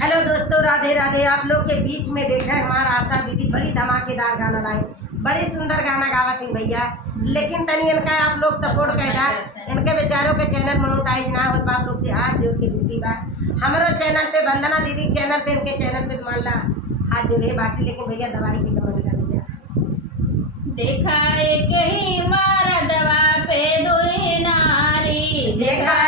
Hello दोस्तों, राधे राधे। आप लोग के बीच में देखा है हमारा आशा दीदी बड़ी धमाकेदार गाना लाई, बड़ी सुंदर गाना गावा थी भैया। लेकिन तनी इनका आप लोग सपोर्ट कैला, इनके बेचारों के चैनल मोनेटाइज ना हो तो आप लोग से हाथ जोड़ के विनती बा। हमारो चैनल पे वंदना दीदी चैनल पे, इनके चैनल पे मान ला हाथ जोड़े बाटी। लेकिन भैया दवाई की कमर निकाली जा देखा एक ही मारा दवा पे दुई नारी, देखा